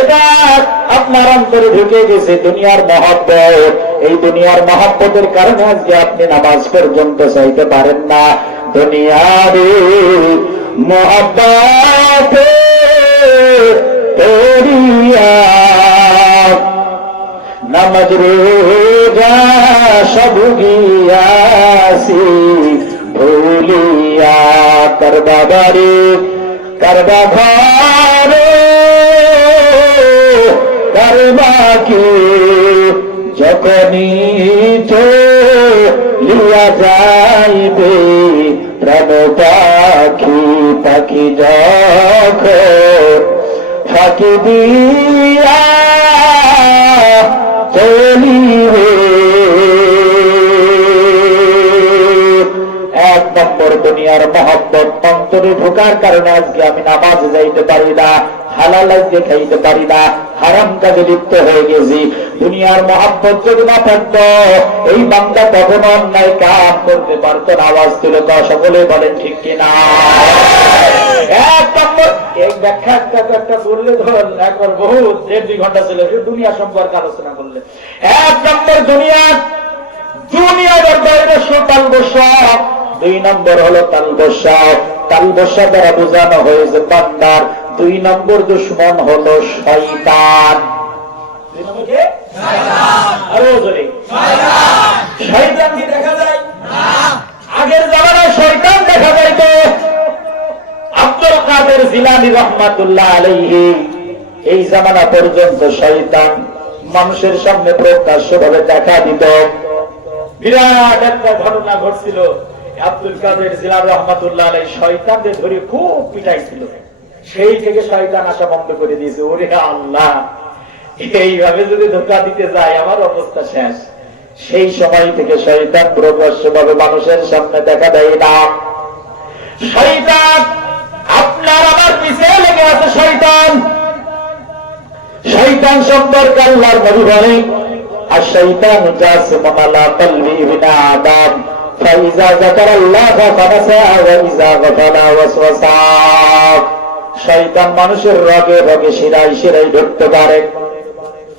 এটা আপনার অন্তরে ঢুকে গেছে দুনিয়ার মহব্বত। এই দুনিয়ার মহব্বতের কারণে আজকে আপনি নামাজ পর্যন্ত চাইতে পারেন না। দুনিয়ার মহব্বত নামাজ রোজা সব গিয়াছি ভুলিয়া, করবা বাড়ি করবা ঘরে করবা কি, যখনই চলিয়া যাইবে প্রাণ পাখি, পাখি যখন ফাঁকি দিয়া চলিবে। এক নম্বর দুনিয়ার মহব্বত অন্তরে ঢোকার কারণে আজকে আমি নামাজে যাইতে পারি না, হালাল আজকে খাইতে পারি না, হারাম কাজে লিপ্ত হয়ে গেছি। দুনিয়ার মহব্বত যদি না থাকতো এই বান্দা কখনো অন্যায় কাজ করতে পারতো না। আওয়াজ তুলে তো সকলে বলেন ঠিক কিনা? এক নম্বর এক ব্যাখ্যা একটা বললে ধর একবার বহু 1.5-2 ঘন্টা ছিল দুনিয়া সম্পর্কে আলোচনা করলে। এক নম্বর দুনিয়ার বয়স তালবসা। 2 নম্বর হলো তালবসা। তালবসা দ্বারা বোঝানো হয়েছে বান্দার 2 নম্বর দুশ্মন হলো শয়তান। 2 নম্বর কে? শয়তান। আরো জোরে শয়তান। শয়তান কি দেখা যায় না? আগের জামানায় শয়তান দেখা যায় তো আব্দুল কাদের জিলানী রাহমাতুল্লাহ আলাইহি এই জামানা পর্যন্ত শয়তান মানুষের সামনে প্রকাশ্যভাবে দেখা দিত। বিরাট একটা ঘটনা ঘটছিল। আব্দুল কাদের জিলানী রাহমাতুল্লাহ আলাইহি শয়তানদের ধরে খুব পিটাইছিল। সেই থেকে শয়তান আসা বন্ধ করে দিয়েছে। ওরে আল্লাহ, এইভাবে যদি ধোঁকা দিতে যায় আমার অবস্থা শেষ। সেই সময় থেকে শয়তান প্রকাশ্যভাবে মানুষের সামনে দেখা দেয় না। শয়তান আপনার আমার পিছিয়ে লেগে আছে। শয়তান সম্পর্কে আল্লাহর নবী বলেন, আশ-শাইতানু জাসিমুন আলা কলবি ইবনে আদম ফাইজা যাকারাল্লাহা ফানাসা ওয়া ইজা গাফালা ওয়াসওয়াসা। শয়তান মানুষের রগে রগে শিরায় শিরায় ঢুকতে পারে।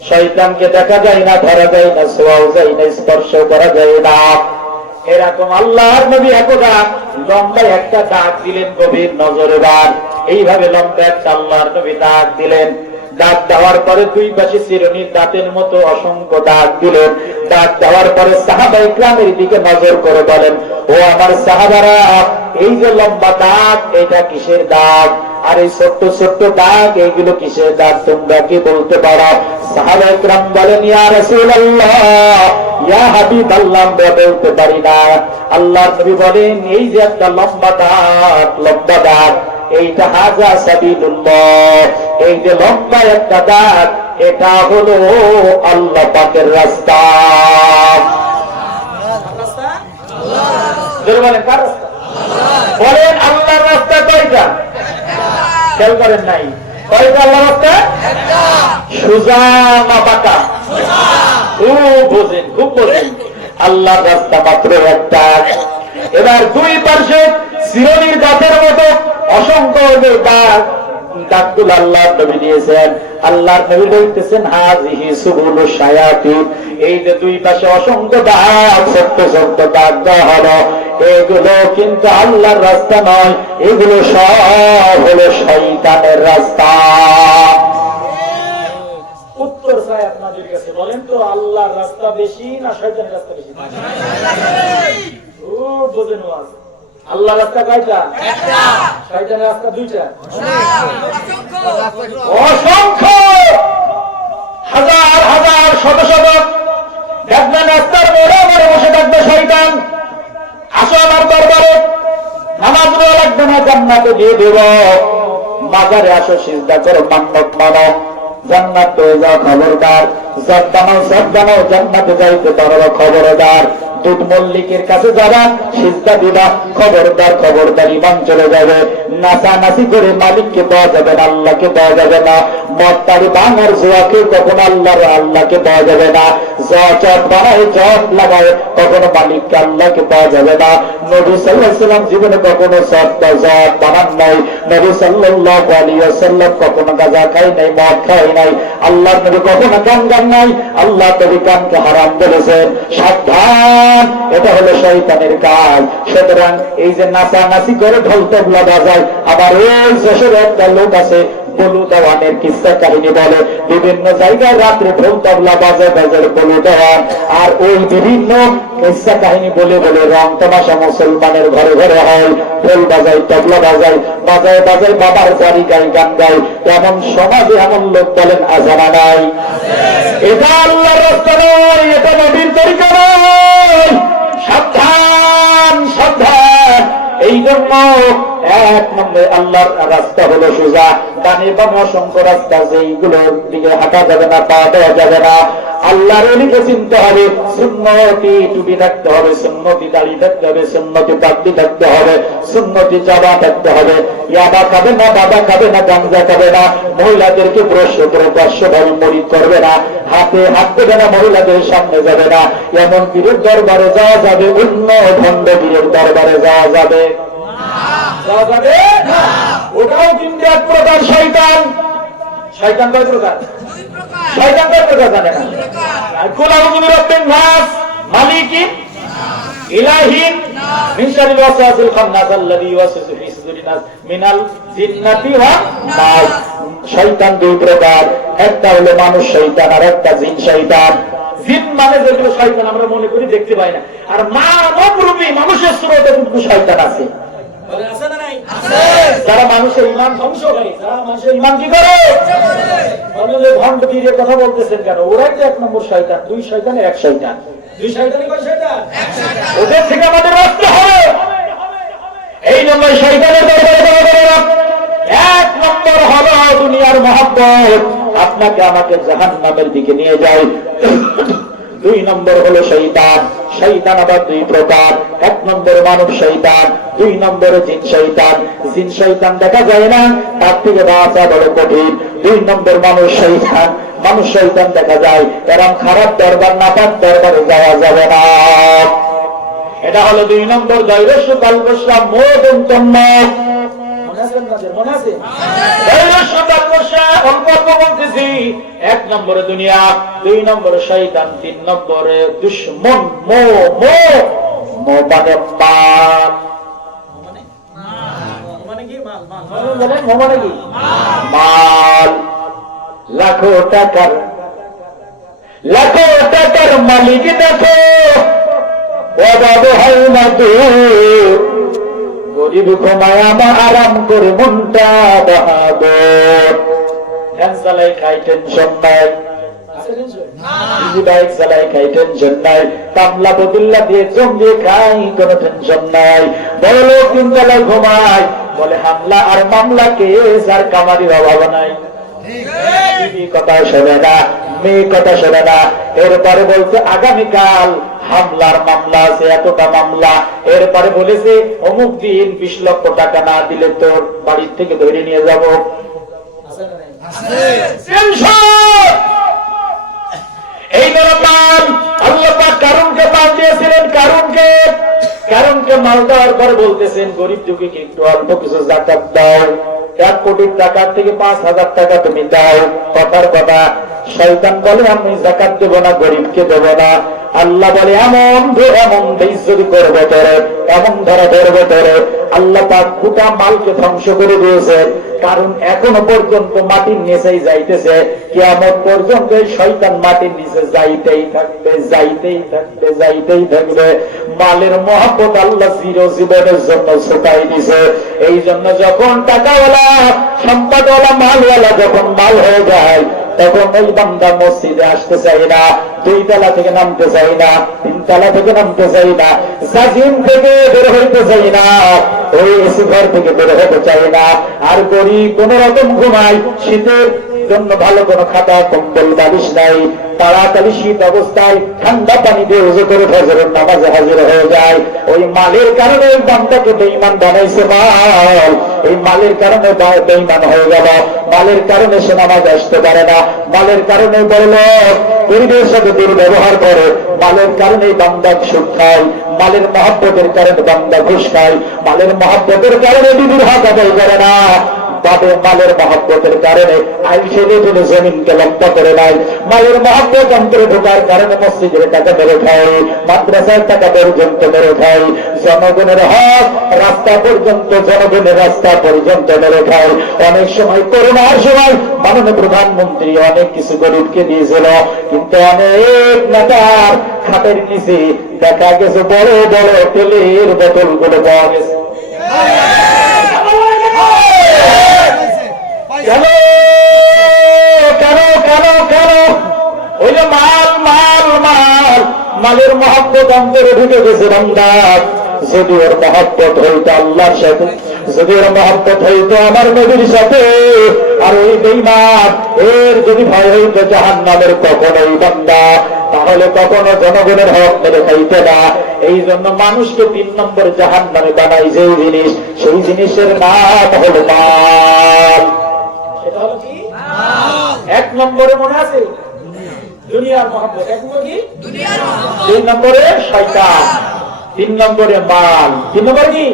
শয়তানকে দেখা যায় না, ধরা যায় না, ছোঁয়াও যায় না, স্পর্শ করা যায় না। এরকম আল্লাহর নবী একদা লম্বা একটা ডাক দিলেন গভীর নজরে বার। এইভাবে লম্বা একটা আল্লাহর নবী ডাক দিলেন। ডাক দেওয়ার পরে 2 পাশে চিরুনির দাঁতের মতো অসংখ্য ডাক দিলেন। ডাক দেওয়ার পরে সাহাবায়ে কেরামের দিকে নজর করে বলেন, ও আমার সাহাবারা, এই যে লম্বা ডাক এটা কিসের ডাক? আর এই ছোট্ট ছোট্ট ডাক এইগুলো কিসের ডাক? তোমরা কি বলতে পারো? সাহাবায়ে কেরাম বলেন, ইয়া রাসূলুল্লাহ, ইয়া হাবিবাল্লাহ, আমরা বলতে পারি না। আল্লাহর নবী বলেন, এই যে একটা লম্বা ডাক এইটা হাজা সাবিলুল্লাহ, এই যে লম্বা একটা ডাক এটা হলো আল্লাহ পাকের রাস্তা। বলেন আল্লাহর রাস্তা কয়টা? খেয়াল করেন নাই? কয়টা আল্লাহর রাস্তা? সোজা না বাঁকা? খুব বোঝেন। আল্লাহর রাস্তা মাত্র একটা। এবার 2 পাশে চিরুনির দাঁতের মতো অসংখ্য ডাকগুলো আল্লাহর নবী দিয়েছেন। আল্লাহর নবী বলতেছেন, হাযিহি সুবুলুশ শায়াতিন, এই যে 2 পাশে অসংখ্য ডাক, ছোট্ট ছোট্ট ডাক দেওয়া হলো, এগুলো কিন্তু আল্লাহর রাস্তা নয়, এগুলো সব হলো শয়তানের রাস্তা। উত্তর চাই আপনাদের কাছে, বলেন তো আল্লাহর রাস্তা বেশি না শয়তানের রাস্তা বেশি? বোঝেন আছে আল্লাহর রাস্তা কয়টা? একটা। শয়তানের রাস্তা 2টা। অসংখ্য হাজার হাজার শত শত দেখবেন রাস্তার মোড়ে মোড়ে বসে থাকবে শয়তান। আসো আমার দরবারে, নামাজ পড়া লাগবে না, জান্নাতে দিয়ে দেব। মাজারে আসো, সিজদা করো, মান্নত মানো, জান্নাত পেয়ে যাও, খবরদার। জান্নাতে যাইতে পারো, খবরদার। দুধ মল্লিকের কাছে যারা সিজদা দিবা, খবরদার খবরদার ইমান চলে যাবে। নাচানাচি করে মালিককে পাওয়া যাবে না, আল্লাহকে পাওয়া যাবে না। মদতারি বাঙার জোয়াকে কখনো আল্লাহকে পাওয়া যাবে না। চট বানায় চট লাগায় কখনো মালিককে আল্লাহকে পাওয়া যাবে না। নবী সাল্লাল্লাহু আলাইহি ওয়াসাল্লাম জীবনে কখনো চট বানান নাই। নবী সাল্লাল্লাহু আলাইহি ওয়াসাল্লাম কখনো গাঁজা খায় নাই, মদ খায় নাই। আল্লাহর নবী কখনো গান নাই। আল্লাহ নবী গানকে হারাম বলেছেন। সাবধান, এটা হলো শয়তানের কাজ। সুতরাং এই যে নাচানাচি করে ঢোল তবলা বাজায়, আবার এই যশোর একটা লোক আছে বলু দেওয়ানের কিস্সা কাহিনী বলে, বিভিন্ন জায়গায় রাত্রে ঢোল তবলা বাজায় বাজারে বলু দেওয়ান, আর ওই বিভিন্ন কিস্সা কাহিনী বলে বলে রং তামাশা মুসলমানের ঘরে ঘরে হয়। ঢোল বাজায়, তবলা বাজায়, বাজায় বাজায় বাবার বাড়ি গাই, গান গায়। এমন সমাজে এমন লোক বলেন আজানা নাই? এটা আল্লাহর রাস্তা নয়, এটা নবীর তরিকা নয়। সাবধান সাবধান। এই জন্য এক নম্বরে আল্লাহর রাস্তা হলো সোজা, ডানে বামে অসংখ্য রাস্তা, যেইগুলোর দিকে হাঁটা যাবে না, পা দেওয়া যাবে না। আল্লাহর ওলিকে চিনতে হবে, সুন্নতি টুপি থাকতে হবে, সুন্নতি দাড়ি থাকতে হবে, সুন্নতি পাগড়ি থাকতে হবে, সুন্নতি চাবা থাকতে হবে। ইয়াবা খাবে না, বাবা খাবে না, গাঞ্জা খাবে না, মহিলাদেরকে প্রশ্নভাবে মরিদ করবে না, হাতে হাত দেবে না, মহিলাদের সামনে যাবে না। এমন পীরের দরবারে যাওয়া যাবে, অন্য ভণ্ড পীরের দরবারে যাওয়া যাবে না। ওটাও কিন্তু এক প্রকার শয়তান। শয়তান কয় প্রকার? শয়তান কয় প্রকার জানে না? কুল আউযু বিরাব্বিন নাস, মালিকিন ইলাহিন মিন শাররিল ওয়াসওয়াসিল খান্নাস আল্লাযী ইউওয়াসওয়িসু ফি সুদুরিন নাস মিনাল জিন্নাতি ওয়ান নাস। শয়তান দুই প্রকার, একটা হলো মানুষ শয়তান আর একটা জিন শয়তান। জিন মানে যেগুলো শয়তান আমরা মনে করি দেখতে পাই না, আর মানবরূপী মানুষের সুরতে কিন্তু শয়তান আছে। যারা মানুষের ইমান ধ্বংস করে, যারা মানুষের ইমান কি করে, ভণ্ড পীরের কথা বলতেছেন কেন? ওরাই তো এক নম্বর শয়তান। দুই শয়তানে এক শয়তান। দুই শয়তানে কয় শয়তান? ওদের থেকে আমাদের বাঁচতে হবে। এই জন্য শয়তানের দরবারে যাওয়া যাবে না। এক নম্বর হলো দুনিয়ার মহব্বত, আপনাকে আমাকে জাহান্নামের দিকে নিয়ে যায়। দুই নম্বর হলো শয়তান। শয়তান আবার দুই প্রকার, এক নম্বর মানব শয়তান, দুই নম্বরে জিন শয়তান। জিন শয়তান দেখা যায় না, তার থেকে বাঁচা বড় কঠিন। দুই নম্বর মানুষ শয়তান। মানুষ শয়তান দেখা যায়, এরকম খারাপ দরবার নাপাক দরবারে যাওয়া যাবে না। এটা হলো দুই নম্বর। দৈরস্য কালবস্যা মোদন্তম্য মনে আছে? দৈরস্য কালবস্যা অল্প অল্প বলতেছি। এক নম্বরে দুনিয়া, দুই নম্বরে শয়তান, তিন নম্বরে দুশ্মন মোহ। মোহ মানে মাল। লাখো টাকার মালিক দেখো, অভাব হয় না দূর, গরিব ঘুমায় আমার আরাম করে মনটা বাহাদুর। ফ্যান চালাই খাই টেনশন নাই, বাইক চালাই খাই টেনশন নাই, কামলা বদুল্লা দিয়ে জমিয়ে খাই কোন টেনশন নাই। বড় লোক তিন তলায় ঘুমায়, বলে হামলা আর মামলা কেস আর কামারির অভাব নাই। কথা শোনে না, মেয়ে কথা শোনে না। এরপরে বলছে আগামীকাল হামলার মামলা আছে, এতটা মামলা। এরপরে বলেছে অমুক দিন 20 লক্ষ টাকা না দিলে তোর বাড়ির থেকে ধরে নিয়ে যাব। এই মাল আল্লাহ পাক কারুনকে মাল দিয়েছিলেন। কারুনকে মাল দেওয়ার পর বলতেছেন গরিব দুঃখীকে একটু অল্প কিছু যাকাত দাও। 1 কোটি টাকার থেকে 5,000 টাকা তুমি দাও। কথার কথা। শয়তান বলে আমি যাকাত দেব না, গরিবকে দেব না। আল্লাহ বলে এমন বেইজ্জতি করবে তোরে, এমন ধরা ধরবে তোরে। আল্লাহ পাক গোটা মালকে ধ্বংস করে দিয়েছে। কারণ এখনো পর্যন্ত মাটির নিচেই যাইতেছে। কিয়ামত পর্যন্ত শয়তান মাটির নিচে যাইতেই থাকবে, যাইতেই থাকবে, যাইতেই থাকবে। মালের মহব্বত আল্লাহ চিরজীবনের জন্য ছুটাই দিছে। এই জন্য যখন টাকাওয়ালা, সম্পদওয়ালা, মালওয়ালা যখন মাল হয়ে যায়, তখন ওই বান্দা মসজিদে আসতে চাই না, 2 তলা থেকে নামতে চাই না, 3 তলা থেকে নামতে চাই না, জাজিম থেকে বের হইতে চাই না। ওই এসি ঘর থেকে বের হতে চায় না। আর গরিব কোন রকম ঘুমায়, শীতের জন্য ভালো কোনো খাতা কম্বল বালিশ নাই, তাড়াতাড়ি শীত অবস্থায় ঠান্ডা পানি দিয়ে উজু করে ফজরের নামাজে হাজির হয়ে যায়। ওই মালের কারণে ওই বান্দাকে বেঈমান বানাইছে মাল, এই মালের কারণে বেঈমান হয়ে গেল, মালের কারণে সে নামাজ আসতে পারে না, মালের কারণে বড় গরিবের সাথে দুর্ব্যবহার করে, মালের কারণে বান্দা সুদ খায়, মালের মহব্বতের কারণে বান্দা ঘুষ খায়, মালের মহব্বতের কারণে বিবির হক আদায় করে না, তবে মালের মহব্বতের কারণে আইন ছেড়ে ফেলে জমিনকে লম্বা করে নেয়, মালের মহব্বত অন্তরে ঢোকার কারণে মসজিদের টাকা মেরে খায়, মাদ্রাসার টাকা পর্যন্ত মেরে খায়, জনগণের হক রাস্তা পর্যন্ত, জনগণের রাস্তা পর্যন্ত মেরে খায়। অনেক সময় করোনার সময় মাননীয় প্রধানমন্ত্রী অনেক কিছু গরিবকে দিয়েছিল, কিন্তু অনেক নেতার খাতের নিচে দেখা গেছে বড় বড় তেলের বোতল গুলো পাওয়া গেছে। কেন কেন কেন কেন? ওই যে মাল মাল মাল, মালের মহব্বত অন্তরে ঢুকে গেছে বান্দা। যদি ওর মহব্বত হইতো আল্লাহর সাথে, যদি ওর মহব্বত হইতো আমার নবীর সাথে, আর ওই বেঈমান এর যদি ভয় হইতো জাহান্নামের, কখনোই বান্দা তাহলে কখনো জনগণের হক মেরে খাইতে না। এই জন্য মানুষকে 3 নম্বর জাহান্নামে বানাই যেই জিনিস, সেই জিনিসের নাম হলো মাল। সেটা হলো কি? 1 নম্বরে মনে আছে দুনিয়ার মহব্বত, 1 নম্বর কি? দুনিয়ার মহব্বত, 2 নম্বরে শয়তান, 3 নম্বরে মাল। 3 নম্বর কি?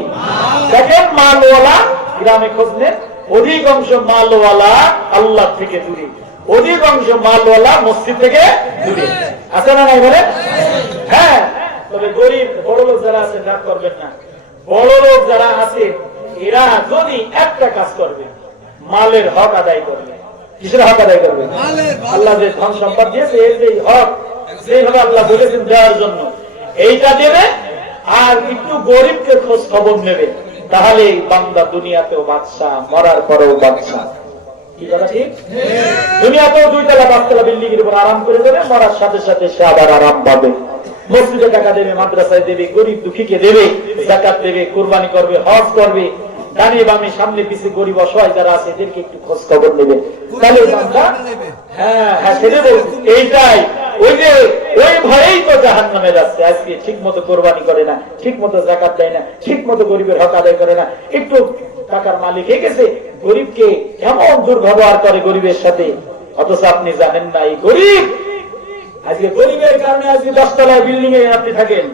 দেখেন মালওয়ালা গ্রামে খোঁজ নেন, অধিকাংশ মালওয়ালা আল্লাহ থেকে দূরে, অধিকাংশ মালওয়ালা মসজিদ থেকে দূরে। আছে না নাই বলে? হ্যাঁ। তবে গরিব বড় লোক যারা আছে রাগ করবেন না, বড় লোক যারা আছে এরা যদি একটা কাজ করবে, মালের হক আদায় করবে। কিসের হক আদায় করবে? আল্লাহ যে ধন সম্পদ দিয়েছে এর যে হক, যেভাবে আল্লাহ বলেছেন দেওয়ার জন্য, এইটা দেবে। আর একটু গরিবকে খোঁজ খবর নেবে, তাহলে বান্দা দুনিয়াতেও বাদশাহ, মরার পরেও বাদশাহ। কি কথা ঠিক? দুনিয়াতেও 2 তলা 5 তলা বিল্ডিং এর উপর আরাম করে দেবে, মরার সাথে সাথে সে আবার আরাম পাবে। মসজিদে টাকা দেবে, মাদ্রাসায় দেবে, গরিব দুঃখীকে দেবে, যাকাত দেবে, কুরবানি করবে, হজ করবে, ডানে বামে সামনে পিছে গরিব অসহায় যারা আছে এদেরকে একটু খোঁজ খবর নেবে। তাহলে বান্দা হ্যাঁ হ্যাঁ সেটা বলছি, এইটাই ওই যে ওই ভয়েই তো জাহান্নামে যাচ্ছে। আজকে ঠিক মতো কোরবানি করে না, ঠিক মতো যাকাত দেয় না, ঠিক মতো গরিবের হক আদায় করে না, একটু টাকার মালিক হয়ে গেছে, গরিবকে এমন দুর্ব্যবহার করে গরিবের সাথে, অথচ আপনি জানেন না এই গরিব আজকে গরিবের কারণে আজকে 10 তলায় বিল্ডিং এ আপনি থাকেন।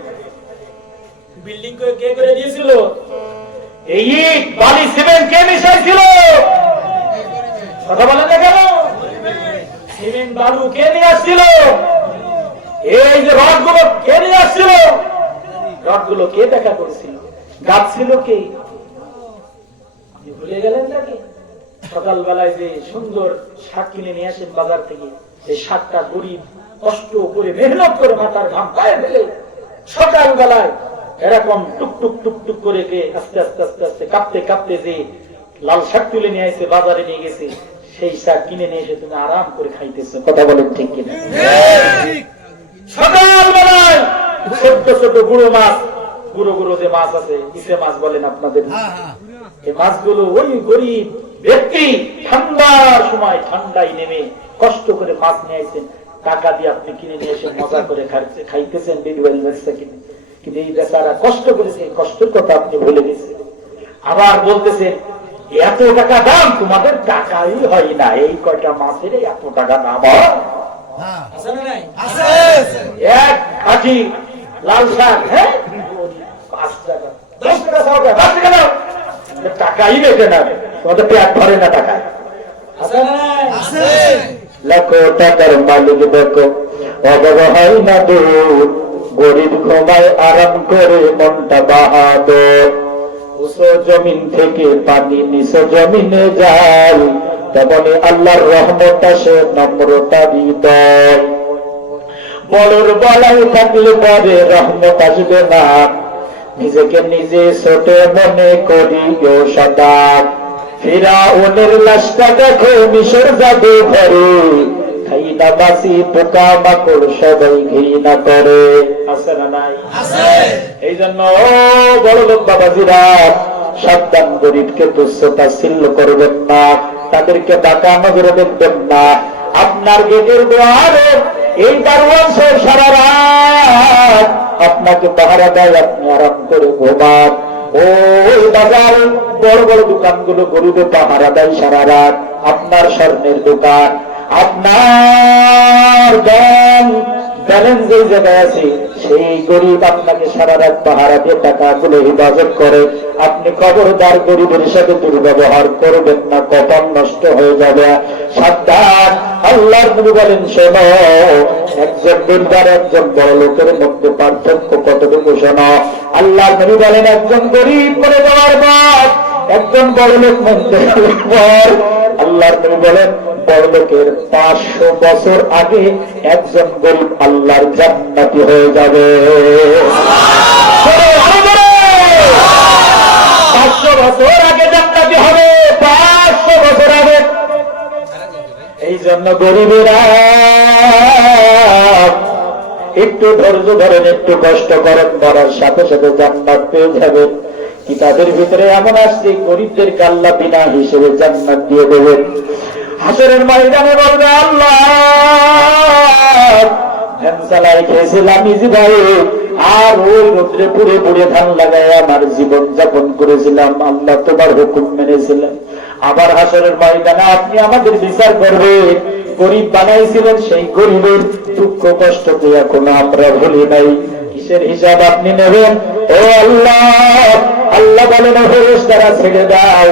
বিল্ডিং কে করে দিয়েছিল? এই ইট বালি সিমেন্ট কে মিশাইছিল? কথা বলেন না কেন? সিমেন্ট বালু কে নিয়ে আসছিল? এই যে রডগুলো কে নিয়ে আসছিল? রডগুলো কে দেখা করেছিল? গাছ ছিল কে? আপনি ভুলে গেলেন নাকি? সকালবেলায় যে সুন্দর শাক কিনে নিয়ে আসেন বাজার থেকে, এই শাকটা গরিব কষ্ট করে মেহনত করে মাথার ঘাম পায়ে ফেলে সকালবেলায় এরকম টুকটুক টুকটুক করে আস্তে আস্তে আস্তে আস্তে কাঁপতে কাঁপতে যে লাল শাক তুলে নিয়ে আসে, বাজারে নিয়ে গেছে, সেই শাক কিনে নিয়ে এসে তুমি আরাম করে খাইতেছো। কথা বলেন ঠিক কিনা? সকালবেলায় ছোট্ট ছোট গুঁড়ো মাছ, গুঁড়ো গুঁড়ো যে মাছ আছে, ইসে মাছ বলেন আপনাদের, এই মাছগুলো ওই গরিব ব্যক্তি ঠান্ডার সময় ঠান্ডায় নেমে কষ্ট করে মাছ নিয়ে আসেন, টাকা দিয়ে আপনি কিনে নিয়ে এসে মজা করে খাইতেছেন বিডওয়েল ব্যবসা কিনে। কিন্তু এই বেচারা কষ্ট করেছে, এই কষ্টের কথা আপনি ভুলে গেছেন। আবার বলতেছেন এত টাকা দাম, তোমাদের টাকাই হয় না, এই কয়টা মাছের এত টাকা দাম হয়? এক কাঠি লাল শাক, হ্যাঁ 5 টাকা, 10 টাকা, 100 টাকা, 10 টাকা দাও, টাকাই বেঁচে না, তোমাদের পেট ভরে না টাকায়। লাখো টাকার মালিক দেখো অভাব হয় না দূর, গরিব ঘুমায় আরাম করে মনটা বাহাদুর। উঁচু জমিন থেকে পানি নিচু জমিনে যায়, তেমনি আল্লাহর রহমত আসে নম্রতা হৃদয়। বড়র বলাই থাকলে পরে রহমত আসবে না, নিজেকে নিজে ছোট মনে করিও সদা। ফিরাউনের লাশটা দেখো মিশর জাদু ঘরে, খাইনা বাসি পোকা মাকড় সবাই ঘৃণা করে। আছে না নাই? এই জন্য বড় লোক বাবাজিরা সাবধান, গরিবকে তুচ্ছ তাচ্ছিল্য করবেন না, তাদেরকে ডাকা নজরে দেখবেন না। আপনার গেটের দুয়ারে এই দারোয়ান সাহেব সারা রাত আপনাকে পাহারা দেয়, আপনি আরাম করে ঘুমান। ওই বাজার বড় বড় দোকানগুলো গরিবে পাহারা দেয় সারা রাত, আপনার স্বর্ণের দোকান, আপনার ব্যালেন্স যে জায়গায় আছে সেই গরিব আপনাকে সারা রাত পাহারা দিয়ে টাকাগুলো হেফাজত করে। আপনি খবরদার গরিবের সাথে দুর্ব্যবহার করবেন না, কপাল নষ্ট হয়ে যাবে, সাবধান। আল্লাহর নবী বলেন, শোনো, একজন গরিব আর একজন বড় লোকের মধ্যে পার্থক্য কতটুকু শোনো। আল্লাহর নবী বলেন, একজন গরিব করে দেওয়ার পর একজন বড় লোক মধ্যে পর আল্লাহর নবী বলেন, বড় লোকের 500 বছর আগে একজন গরিব আল্লাহর জান্নাতি হয়ে যাবে। 500 বছর আগে জান্নাতি হবে, 500 বছর আগে। এই জন্য গরিবেরা একটু ধৈর্য ধরেন, একটু কষ্ট করেন, মরার সাথে সাথে জান্নাত পেয়ে যাবেন। কিতাবের ভিতরে এমন আসছে, গরিবদেরকে আল্লাহ বিনা হিসেবে জান্নাত দিয়ে দেবেন। হাসরের ময়দানে বলবে, আল্লাহ ধান চালাই খেয়েছিলাম ইজি ভাই, আর ওই রোদ্রে পুড়ে পুড়ে ধান লাগাই আমার জীবন যাপন করেছিলাম, আল্লাহ তোমার হুকুম মেনেছিলাম। আবার হাসরের ময়দানে আপনি আমাদের বিচার করবেন, গরিব বানাইছিলেন, সেই গরিবের দুঃখ কষ্ট দিয়ে এখনো আমরা ভুলি নাই, কিসের হিসাব আপনি নেবেন? ও আল্লাহ, আল্লাহ বলেন, ফেরেশতারা ছেড়ে দাও,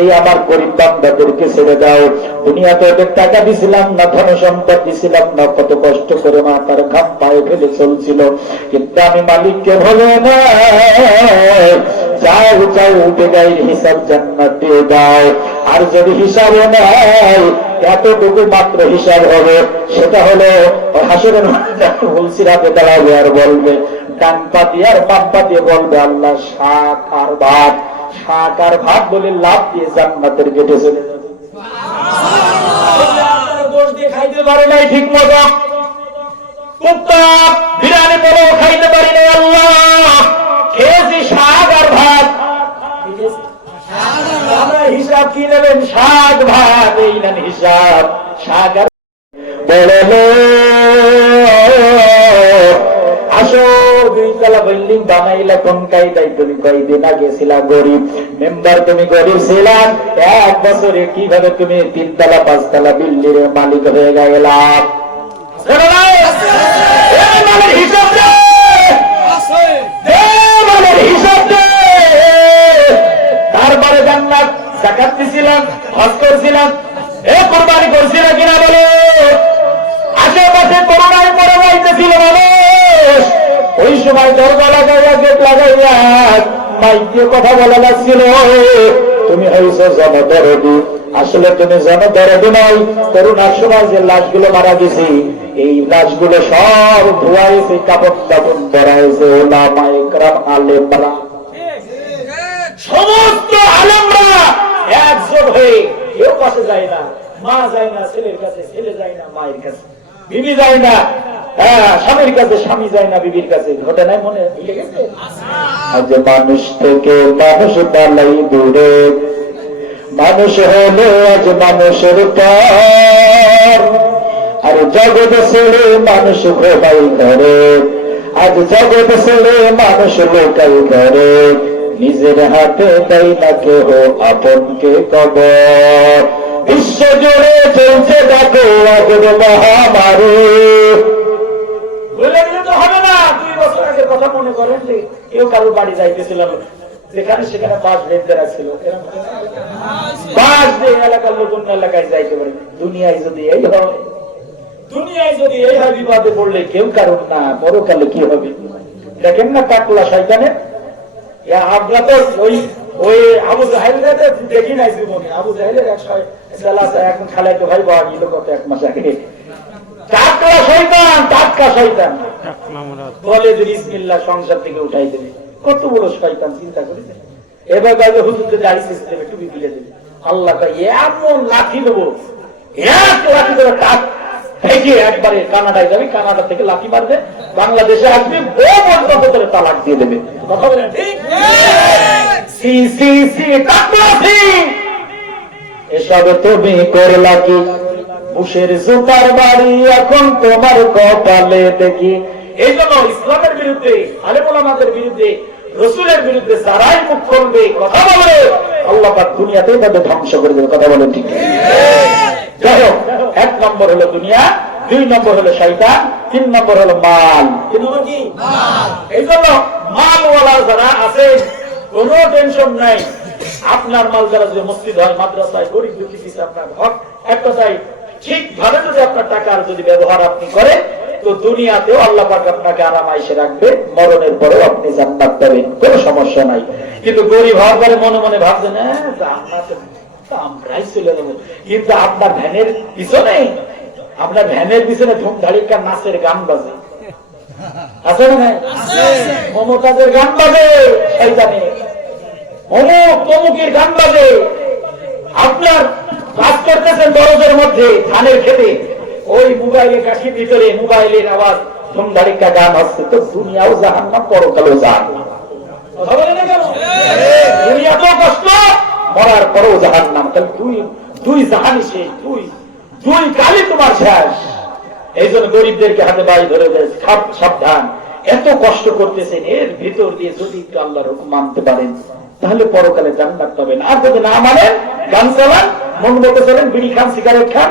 এই আমার গরিব বান্দাদেরকে ছেড়ে দাও। দুনিয়াতে ওদের টাকা দিছিলাম না, ধন সম্পদ দিছিলাম না, কত কষ্ট করে মা তার ঘাম পায়ে ফেলে চলছিল, কিন্তু আমি মালিককে বলে না, যাও যাও বেগাইর হিসাব জান্নাত দিয়ে দাও। আর যদি হিসাবও নাই, এতটুকু মাত্র হিসাব হবে, সেটা হলো হাসরের হুলসিরাতে দাঁড়াবে আর বলবে, ডান পা দিয়ে আর বাম পা দিয়ে বলবে, আল্লাহ শাক আর ভাত, শাক আর ভাত বলে লাভ দিয়ে জান্নাতের গেটে চলে যাবে। দোষ দিয়ে খাইতে পারে নাই ঠিক মতো, কুত্তা বিরিয়ানি বলেও খাইতে পারি নাই, আল্লাহ খেয়েছি শাক আর ভাত। আমরা হিসাব কি নেবেন? শাক ভাত, এই নেন হিসাব, শাক আর বলে আসো, 2 তলা বিল্ডিং বানাইলা কোন কায়দায়? তুমি কয়দিন আগে ছিলা গরিব মেম্বার, তুমি গরিব ছিলাম, 1 বছরে কিভাবে তুমি 3 তলা 5 তলা বিল্ডিং এর মালিক হয়ে গেলা? হিসাব দে, হিসাব দে। তারপরে জান্নাত, যাকাত দিছিলাম, হজ করছিলাম, কুরবানি করছিলাম কিনা বলো? আশেপাশে করোনায় পড়ে যাইতেছিল মানুষ, ওই সময় দরজা লাগাইয়া গেট লাগাইয়া মাইক দিয়ে কথা বলা যাচ্ছিল, তুমি হয়েছো জনদরদি। আসলে তুমি জনদরদি নয়, করোনার সময় যে লাশগুলো মারা গেছি, এই লাশগুলো সব ধোয়াইছে, কাপড় টাপড় পরাইছে ওলামা ইকরাম আলেমরা, সমস্ত আলেমরা একজোট হয়ে, কেউ কাছে যায় না, মা যায় না ছেলের কাছে, ছেলে যায় না মায়ের কাছে, বিবি যায় না স্বামীর কাছে, স্বামী যায় না বিবির কাছে। ঘটে নাই মনে ভুলে গেছে? আজ মানুষ থেকে মানুষ পালাই দূরে, মানুষ হলো আজ মানুষের পর, আর জগৎ ছেড়ে মানুষ ঘোবাই করে, আজ জগৎ ছেড়ে মানুষ লোকাই করে, নিজের হাতে দেয় না কেহ আপনকে কবর। বিশ্ব জুড়ে চলছে দেখো আগের মহামারী, বলে দিলে তো হবে না। 2 বছর আগের কথা মনে করেন, কেউ কারো বাড়ি যাইতেছিল, যেখানে সেখানে বাস বেঁধে রাখছিল, বাস দিয়ে এলাকার লোক অন্য এলাকায় যাইতে পারে। দুনিয়ায় যদি এই হয়, দুনিয়ায় যদি এই হয়, বিপদে পড়লে কেউ কারণ না, পরকালে কি হবে? দেখেন না টাকলা শয়তানের, আমরা তো ওই আবু জাহেলকে দেখি নাই জীবনে। আবু জাহেলের এখন খালাইতে ভাই বাবা গেল কত 1 মাস আগে, টাটকা শয়তান, টাটকা শয়তান বলে যে বিসমিল্লাহ সংসার থেকে উঠাই দেবে। কত বড় শয়তান, চিন্তা করেছে। এবার গাইবে হুজুরকে দাড়ি শেষ দেবে, টুপি তুলে দেবে। আল্লাহ এমন লাঠি দেবো, 1 লাঠি করে একবারে কানাডায় যাবে, কানাডা থেকে লাঠি মারবে, বাংলাদেশে আসবে, বন্ধ করে তালাক দিয়ে দেবে। কথা বলেন ঠিক? এসব তুমি করলা কি? বুশের জুতার বাড়ি এখন তোমার কপালে দেখি। এই জন্য ইসলামের বিরুদ্ধে, আলেম ওলামাদের বিরুদ্ধে, রসুলের বিরুদ্ধে যারাই মুখ খুলবে, কথা বলবে, আল্লাহ পাক দুনিয়াতেই তাদের ধ্বংস করে দেবে। কথা বলেন ঠিক? যাই হোক, 1 নম্বর হলো দুনিয়া, 2 নম্বর হলো শয়তান, 3 নম্বর হলো মাল। 3 নম্বর কি? এই জন্য মালওয়ালা যারা আছে কোনো টেনশন নাই। আপনার মাল যারা যদি মসজিদ হয়, মাদ্রাসায়, গরিব দুঃখী দিচ্ছে আপনার হক, এক কথায় ঠিকভাবে যদি আপনার টাকার যদি ব্যবহার আপনি করেন, তো দুনিয়াতেও আল্লাহ পাক আপনাকে আরামাইশে রাখবে, মরণের পরেও আপনি জান্নাত পাবেন, কোনো সমস্যা নাই। কিন্তু গরিব হওয়ার পরে মনে মনে ভাবছেন আমরাই চলে যাবো, কিন্তু আপনার ভ্যানের পিছনে ধুমধাড়িকা নাচের গান বাজে, আছে না? মমতাজের গান বাজে, শয়তানের অমুকের গান বাজে। আপনার কাজ করতেছেন দরজের মধ্যে, ধানের খেতে, ওই মোবাইলে কাশির ভিতরে মোবাইলের আওয়াজ, ধুমধাড়িকা গান হচ্ছে, তো দুনিয়াও জাহান্নাম, পরকালেও জাহান্নাম। কথা বলে না কেন? দুনিয়াতেও কষ্ট, মরার পরেও জাহান্নাম। তাহলে দুই জাহানি শেষ, দুই কালে তোমার শেষ। এই জন্য গরিবদেরকে হাতে বাড়ি ধরে দেয়, সাবধান, এত কষ্ট করতেছেন, এর ভিতর দিয়ে যদি একটু আল্লাহর হুকুম মানতে পারেন, তাহলে পরকালে জান্নাত পাবেন। আর যদি না মানেন, গান চালান, মন মতো চলেন, বিড়ি খান, সিগারেট খান,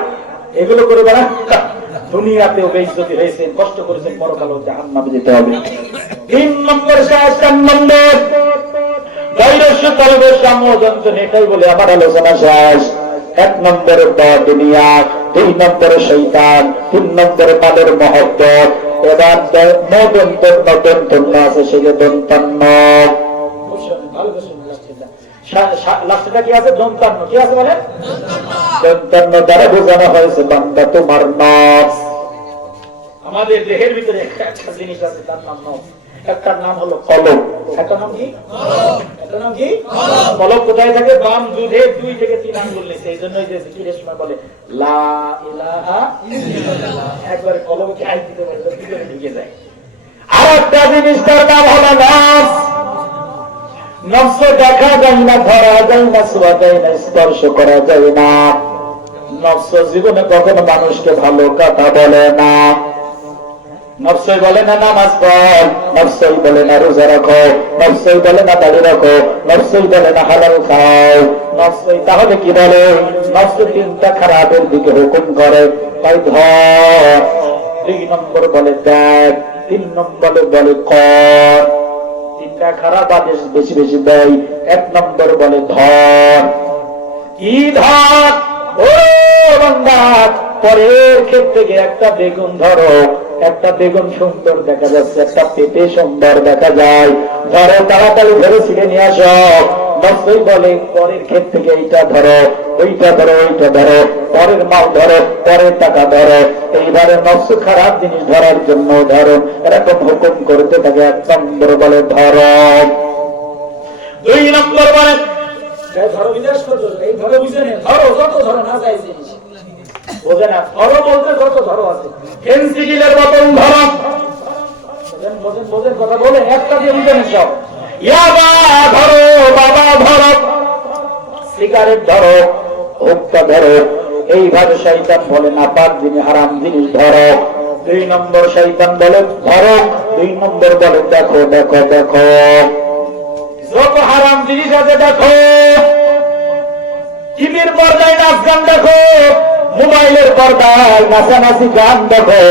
এগুলো করে বেড়ান, দুনিয়াতেও বেইজ্জতি হয়েছেন, কষ্ট করেছেন, পরকালেও জাহান্নামে যেতে হবে। 3 নম্বর শেষ, 4 নম্বর বৈরস্য করবে সাম্যযন্ত্র। এটাই বলে আমার আলোচনা শেষ। 1 নম্বরে দুনিয়া, 2 নম্বরে শয়তান, 3 নম্বরে মালের মহব্বত। এবার আছে সেটা দন্তান্ন, লাস্টটা কি আছে? দন্তান্ন। কি আছে বলে? দন্তান্ন দ্বারা বোঝানো হয়েছে বান্দা তোমার নফস। আমাদের দেহের ভিতরে একটা জিনিস আছে, তার নাম নফস। একটার নাম হলো কলব। একটা নাম কি? কলব। কোথায় থাকে? বাম দুধে 2 থেকে 3 আঙ্গুল নিচে। এই জন্যই যে জিকিরের সময় বলে লা ইলাহা ইল্লাল্লাহ, একবারে কলবকে আই দিতে পারে, ভিতরে ঢুকে যায়। আর একটা জিনিস, তার নাম হলো নফস। নফস দেখা যায় না, ধরা যায় না, ছোঁয়া যায় না, স্পর্শ করা যায় না। নফস জীবনে কখনো মানুষকে ভালো কথা বলে না। নফসই বলে না নামাজ পড়, নফসই বলে না রোজা রাখো, নফসই বলে না দাড়ি রাখো, নফসই বলে না হালাল খাও। নফসই তাহলে কি বলে? নফস 3টা খারাপের দিকে হুকুম করে, তাই ধর। 2 নম্বর বলে দেখ, 3 নম্বরে বলে কর। 3টা খারাপ আদেশ বেশি বেশি দেয়। 1 নম্বর বলে ধর। কি ধর? ও বান্দা, পরের ক্ষেত থেকে একটা বেগুন ধরো, একটা বেগুন সুন্দর দেখা যাচ্ছে, একটা পেঁপে সুন্দর দেখা যায়, ধরো, তাড়াতাড়ি ধরে ছিঁড়ে নিয়ে আসো। নফসই বলে পরের ক্ষেত থেকে এইটা ধরো, ওইটা ধরো, ওইটা ধরো, পরের মাল ধরো, পরের টাকা ধরো। এইবারে নফস খারাপ জিনিস ধরার জন্য ধরো, এরকম হুকুম করতে থাকে। 1 নম্বর বলে ধরো। 2 নম্বর বলে ধরো, বিদেশ করো, এই ধরো, বুঝে নেই, ধরো, যত ধরো না যায় জিনিস, বোঝে না। ধরো বলতে যত ধরো আছে, পেন্সিলের বোতল ধরো, বোঝেন কথা বলে, একটা দিয়ে বুঝে নেই সব। ইয়াবা ধরো, বাবা ধরো, সিগারেট ধরো, হুক্কা ধরো। এইভাবে শয়তান বলে না পাক জিনিস, হারাম জিনিস ধরো। 2 নম্বর শয়তান বলে ধরো, 2 নম্বর বলে দেখো, দেখো, দেখো, যত হারাম জিনিস আছে দেখো। টিভির পর্দায় নাচ গান দেখো, মোবাইলের পর্দায় নাচানাচি গান দেখো।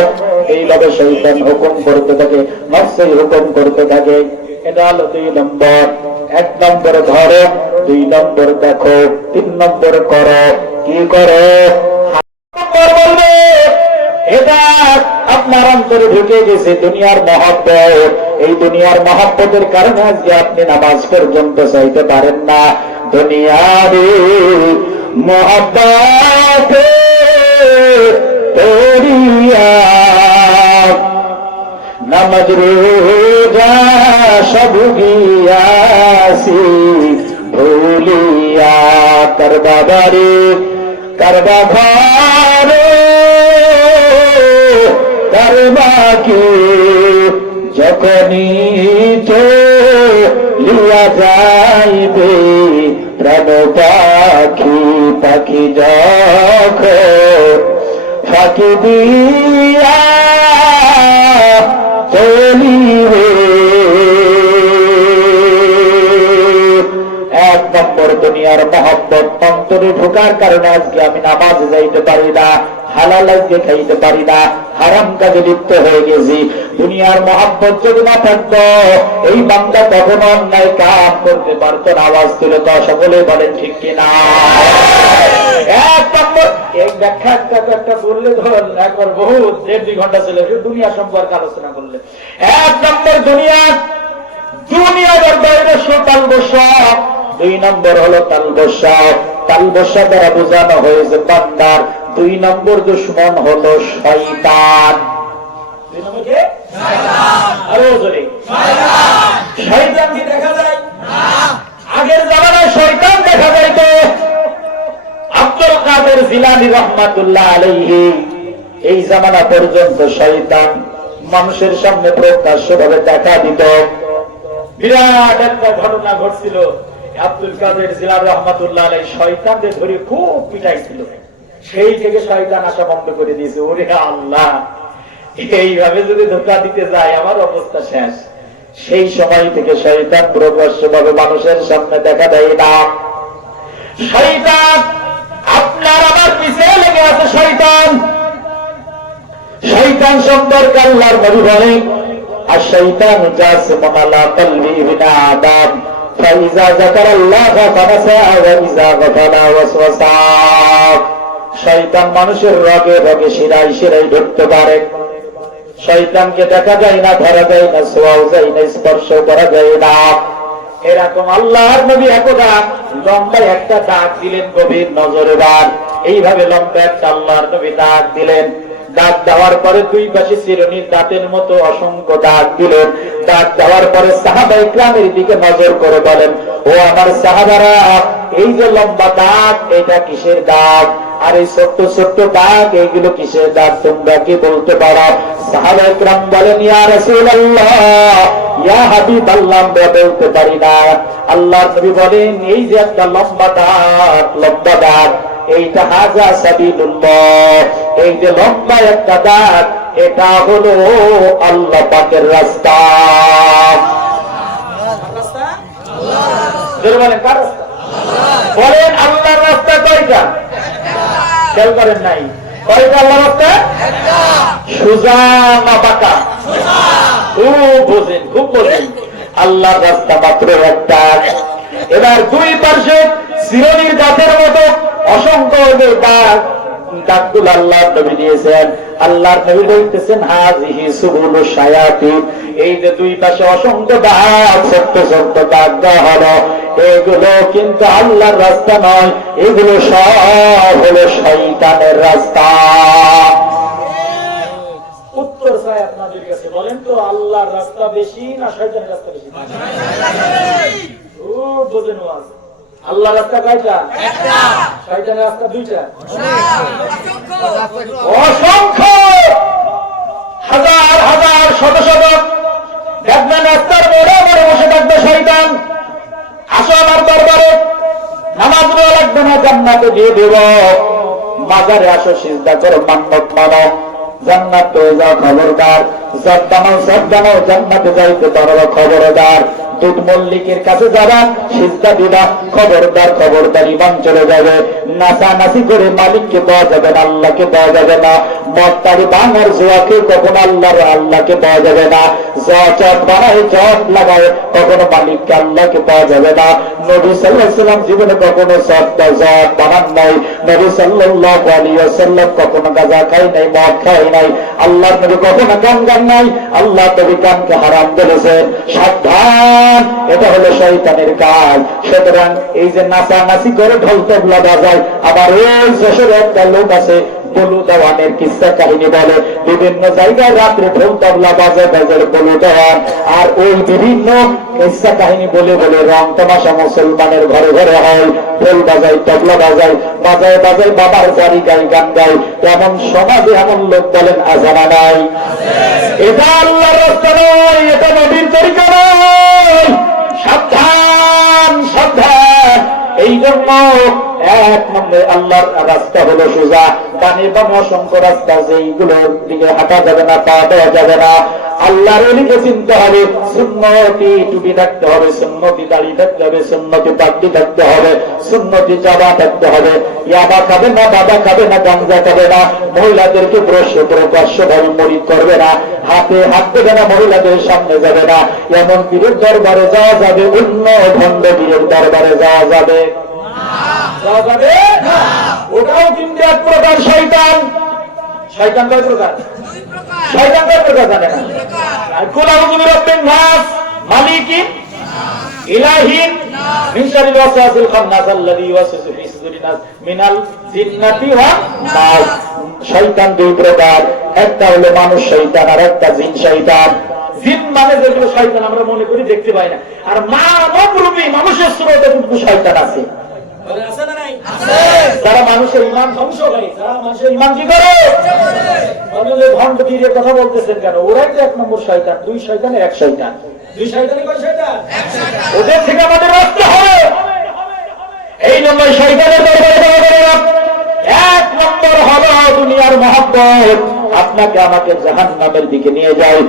এইভাবে শয়তান হুকুম করতে থাকে, নফসই হুকুম করতে থাকে। এটা হলো 2 নম্বর। 1 নম্বর ধরো, 2 নম্বর দেখো, 3 নম্বর করো। কি করো? বলবে এটা আপনার অন্তরে ঢুকে গেছে দুনিয়ার মহব্বত। এই দুনিয়ার মহব্বতের কারণে আজকে আপনি নামাজ পর্যন্ত চাইতে পারেন না। দুনিয়ারে মহব্বত করিয়া নামাজ রোজা সব গিয়াছি ভুলিয়া, কারবা বাড়ি কারবা ঘরে তারে বাকি যখনই চলিয়া যাইবে প্রাণ পাখি পাখি যখন ফাঁকি দিয়া চলিবে। এক নম্বর দুনিয়ার মহব্বত অন্তরে ঢোকার কারণে আজকে আমি নামাজ যাইতে পারি না, হালাল আজকে খাইতে পারি না, হারাম কাজে লিপ্ত হয়ে গেছি। দুনিয়ার মহব্বত যদি না থাকতো এই বান্দা কখনো অন্যায় কাজ করতে পারতো না। আওয়াজ তুলে তো সকলে বলেন ঠিক কিনা? এক নম্বর এই ব্যাখ্যা একটা বললে ধর একবার বহু 1.5-2 ঘন্টা চলে দুনিয়া সম্পর্কে আলোচনা করলে। এক নম্বর দুনিয়ার বাইরে তালবসা। 2 নম্বর হলো তালবসা। তালবসা দ্বারা বোঝানো হয়েছে বান্দার 2 নম্বর দুশমন হলো শয়তান। 2 নম্বর কে? শয়তান। আরো জোরে শয়তান। শয়তান কি দেখা যায় না? আগের জামানায় শয়তান দেখা যাইতো। আব্দুল কাদের জিলানী রাহমাতুল্লাহ আলাইহি এই জামানা পর্যন্ত শয়তান মানুষের সামনে প্রকাশ্যভাবে দেখা দিত। বিরাট একটা ঘটনা ঘটছিল। আব্দুল কাদের জিলানী রাহমাতুল্লাহ আলাইহি শয়তানদের ধরে খুব পিটাইছিল। সেই থেকে শয়তান আসা বন্ধ করে দিয়েছে। ওরে আল্লাহ, এইভাবে যদি ধোঁকা দিতে যায় আমার অবস্থা শেষ। সেই সময় থেকে শয়তান প্রকাশ্যভাবে মানুষের সামনে দেখা দেয় না। শয়তান আপনার আমার পিছিয়ে লেগে আছে। শয়তান সম্পর্কে আল্লাহর নবী বলেন, আর শয়তান জাসিমুন আলা কলবি বিনা আদাব ফাইজা যাকারাল্লাহ ফানাসা ওয়া ইজা গাফালা ওয়াসওয়াসা। শয়তান মানুষের রগে রগে শিরায় শিরায় ঢুকতে পারে। শয়তানকে দেখা যায় না, ধরা যায় না, ছোঁয়াও যায় না, স্পর্শ করা যায় না। এরকম আল্লাহর নবী একদা লম্বা একটা ডাক দিলেন, গভীর নজরে বার। এইভাবে লম্বা একটা আল্লাহর নবী ডাক দিলেন। ডাক দেওয়ার পরে 2 পাশে চিরুনির দাঁতের মতো অসংখ্য ডাক দিলেন। ডাক দেওয়ার পরে সাহাবায়ে কেরামের দিকে নজর করে বলেন, ও আমার সাহাবারা, এই যে লম্বা ডাক এটা কিসের ডাক? আর এই ছোট্ট ছোট্ট ডাক এইগুলো কিসের ডাক? তোমরা কি বলতে পারো? সাহাবায়ে কেরাম বলেন, ইয়া রাসূলুল্লাহ, ইয়া হাবিবাল্লাহ, আমরা বলতে পারি না। আল্লাহর নবী বলেন, এই যে একটা লম্বা ডাক এইটা হাজা সাবিলুল্লাহ, এই যে লম্বা একটা ডাক এটা হলো আল্লাহ পাকের রাস্তা। বলেন আল্লাহর রাস্তা কয়টা? খেয়াল করেন নাই? কয়টা আল্লাহর রাস্তা? সোজা না বাঁকা? খুব বোঝেন। আল্লাহর রাস্তা মাত্র একটা। এবার 2 পাশে চিরুনির দাঁতের মতো অসংখ্য ডাকগুলো আল্লাহর নবী দিয়েছেন। আল্লাহর নবী বলতেছেন, হাযিহি সুবুলু শায়াতিন, এই যে 2 পাশে অসংখ্য ডাক, ছোট্ট ছোট্ট ডাক দেওয়া হলো, এগুলো কিন্তু আল্লাহর রাস্তা নয়, এগুলো সব হলো শয়তানের রাস্তা। উত্তর চাই আপনাদের কাছে, বলেন তো আল্লাহর রাস্তা বেশি না শয়তানের রাস্তা বেশি? বোঝেন ওয়াজ। আল্লাহর রাস্তা কয়টা? একটা। শয়তানের রাস্তা 2টা। অসংখ্য হাজার হাজার শত শত দেখবেন রাস্তার মোড়ে মোড়ে বসে থাকবে শয়তান। আসো আমার দরবারে, নামাজ পড়া লাগবে না, জান্নাতে দিয়ে দেব। মাজারে আসো, সিজদা করো, মান্নত মানো, জান্নাত পেয়ে যাও, খবরদার। সব জানো জান্নাতে যাইতে পারো, খবরদার। দুধ মল্লিকের কাছে যাবা, সিজদা দিবা, খবরদার ইমান চলে যাবে। নাচানাচি করে মালিককে পাওয়া যাবে না, আল্লাহকে পাওয়া যাবে না। মত্তারি বাঙার জোয়াকে কখনো আল্লাহকে পাওয়া যাবে না। চট বানায়, চট লাগায়, কখনো মালিককে আল্লাহকে পাওয়া যাবে না। নবী সাল্লাল্লাহু আলাইহি ওয়াসাল্লাম জীবনে কখনো চট বানান নাই। নবী সাল্লাল্লাহু আলাইহি ওয়াসাল্লাম কখনো গাঁজা খাই নাই, মদ খাই নাই। আল্লাহর নবী কখনো গান নাই। আল্লাহ নবী গানকে হারাম বলেছেন। সাবধান, এটা হলো শয়তানের কাজ। সুতরাং এই যে নাচানাচি করে ঢোল তবলা বাজায়, আবার ওই যশোরে একটা লোক আছে বলু দেওয়ানের কিস্সা কাহিনী বলে, বিভিন্ন জায়গায় রাত্রে ঢোল তবলা বাজায় বাজারে বলু দেওয়ান, আর ওই বিভিন্ন কিস্সা কাহিনী বলে বলে রং তামাশা মুসলমানের ঘরে ঘরে হয়, ঢোল বাজাই তবলা বাজাই বাজায় বাজায় বাবার বাড়ি গাই গান গাই। এমন সমাজে এমন লোক বলেন আজানা নাই? এটা আল্লাহর রাস্তা নয়, এটা নবীর তরিকা নয়। সাবধান সাবধান। এই জন্য এক নম্বরে আল্লাহর রাস্তা হলো সোজা, ডানে বামে অসংখ্য রাস্তা, যেইগুলোর দিকে হাঁটা যাবে না, পা দেওয়া যাবে না। আল্লাহর ওলিকে চিনতে হবে, সুন্নতি টুপি থাকতে হবে, সুন্নতি দাড়ি থাকতে হবে, সুন্নতি পাগড়ি থাকতে হবে, সুন্নতি চাবা থাকতে হবে। ইয়াবা খাবে না, বাবা খাবে না, গাঞ্জা খাবে না, মহিলাদেরকে প্রকাশ্য ভাবে মরিদ করবে না, হাতে হাত দেবে না, মহিলাদের সামনে যাবে না। এমন পীরের দরবারে যাওয়া যাবে, অন্য ভণ্ড পীরের দরবারে যাওয়া যাবে না। ওটাও কিন্তু এক প্রকার শয়তান। শয়তান কয় প্রকার? শয়তান কয় প্রকার জানে না? কুল আউযু বিরাব্বিন নাস, মালিকিন ইলাহিন মিন শাররিল ওয়াসওয়াসিল খান্নাস আল্লাযী ইউওয়াসওয়িসু ফি সুদুরিন নাস মিনাল জিন্নাতি ওয়ান নাস। শয়তান দুই প্রকার, একটা হলো মানুষ শয়তান আর একটা জিন শয়তান। জিন মানে যেগুলো শয়তান আমরা মনে করি দেখতে পাই না, আর মানবরূপী মানুষের সুরতে কিন্তু শয়তান আছে। যারা মানুষের ইমান ধ্বংস করে, যারা মানুষের ইমান কি করে, ভণ্ড পীরের কথা বলতেছেন কেন? ওরাই তো এক নম্বর শয়তান। দুই শয়তানের এক শয়তান। দুই শয়তানে কয় শয়তান? ওদের থেকে আমাদের বাঁচতে হবে। এই নম্বর শয়তানের দরবারে যাওয়া যাবে না। এক নম্বর হলো দুনিয়ার মহব্বত, আপনাকে আমাকে জাহান্নামের দিকে নিয়ে যায়।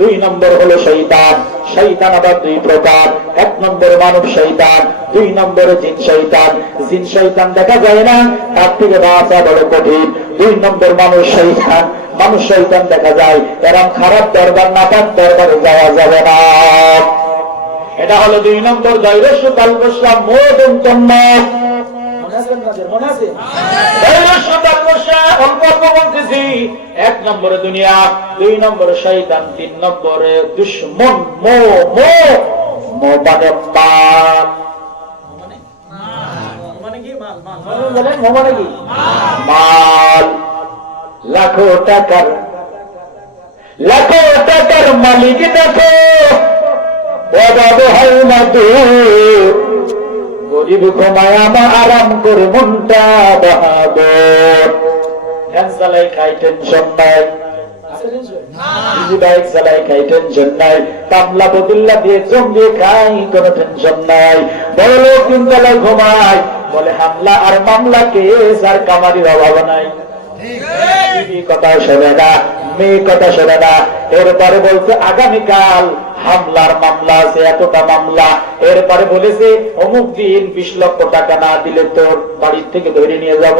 দুই নম্বর হলো শয়তান। শয়তান আবার দুই প্রকার, এক নম্বর মানব শয়তান, দুই নম্বরে জিন শয়তান। জিন শয়তান দেখা যায় না, তার থেকে বাঁচা বড় কঠিন। দুই নম্বর মানুষ শয়তান, মানুষ শয়তান দেখা যায়। এরকম খারাপ দরবার নাপাক দরবারে যাওয়া যাবে না। এটা হলো দুই নম্বর। দৈরস্য কালবস্যা মোদন তন্ন, মনে আছে? দৈরস্য কালবস্যা অল্প অল্প বলতেছি। এক নম্বরে দুনিয়া, দুই নম্বরে শয়তান, তিন নম্বরে দুশ্মন মোহ। মোহ মানে মাল, লাখো টাকার মালিক দেখো, অভাব হয় না দূর, গরিব ঘুমায় আমার আরাম করে মনটা বাহাদুর। ফ্যান চালাই খাই টেনশন নাই, বাইক চালাই খাই টেনশন নাই, কামলা বদুল্লা দিয়ে জম দিয়ে খাই কোনো টেনশন নাই। বড় লোক তিন তলায় ঘুমায়, বলে হামলা আর মামলা কেস আর কামারির অভাব নাই। কথা শোনে না, মেয়ে কথা শোনে না। এরপরে বলছে আগামীকাল হামলার মামলা আছে, এতটা মামলা। এরপরে বলেছে অমুক দিন 20 লক্ষ টাকা না দিলে তোর বাড়ির থেকে ধরে নিয়ে যাব।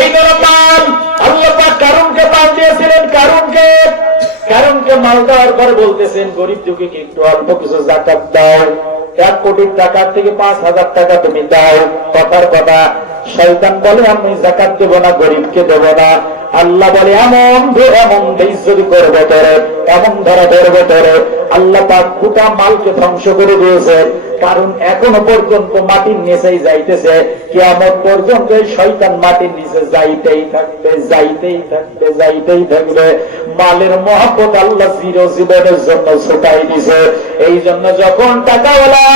এই ধরনের আল্লাহ পাক কারুনকে পাল দিয়েছিলেন। কারুনকে মাল দেওয়ার পরে বলতেছেন গরিব দুঃখীকে একটু অল্প কিছু যাকাত দাও। 1 কোটি টাকার থেকে 5,000 টাকা তুমি দাও। কথার কথা। শয়তান বলে আমি যাকাত দেব না, গরিবকে দেব না। আল্লাহ বলে এমন বেইজ্জতি করবে তোরে, এমন ধরা ধরবে তোরে। আল্লাহ পাক গোটা মালকে ধ্বংস করে দিয়েছে। কারণ এখনো পর্যন্ত মাটির নিচেই যাইতেছে, কিয়ামত পর্যন্ত শয়তান মাটির নিচে যাইতেই থাকবে, যাইতেই থাকবে, যাইতেই থাকবে। মালের মহব্বত আল্লাহ চিরজীবনের জন্য ছুটাই দিছে। এই জন্য যখন টাকাওয়ালা